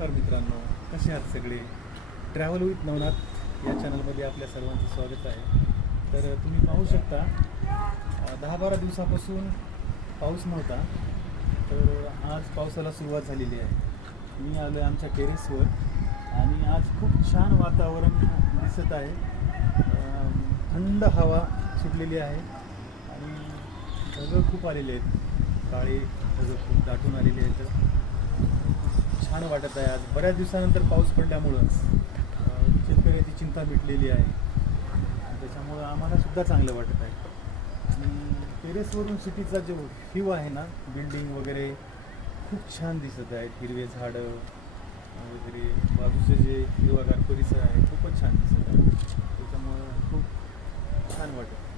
नमस्कार मित्रांनो, कसे आहात सगळे? ट्रॅव्हल विथ नवनाथ या चॅनलमध्ये आपल्या सर्वांचं स्वागत आहे. तर तुम्ही पाहू शकता 10-12 दिवसापासून पाऊस नव्हता, तर आज पावसाला सुरुवात झालेली आहे. मी आलो आहे आमच्या टेरेसवर आणि आज खूप छान वातावरण दिसत आहे. थंड हवा सुटलेली आहे आणि ढगं खूप आलेले आहेत, काळे ढगं खूप दाटून आलेले आहेत. छान वाटत आहे. आज बऱ्याच दिवसानंतर पाऊस पडल्यामुळं शेतकऱ्याची चिंता मिटलेली आहे आणि त्याच्यामुळं आम्हाला सुद्धा चांगलं वाटत आहे. आणि टेरेसवरून सिटीचा जो व्ह्यू आहे ना, बिल्डिंग वगैरे खूप छान दिसत आहेत. हिरवे झाडं वगैरे, बाजूचे जे हिरवागार परिसर आहे खूपच छान दिसत आहे. त्याच्यामुळं खूप छान वाटतं.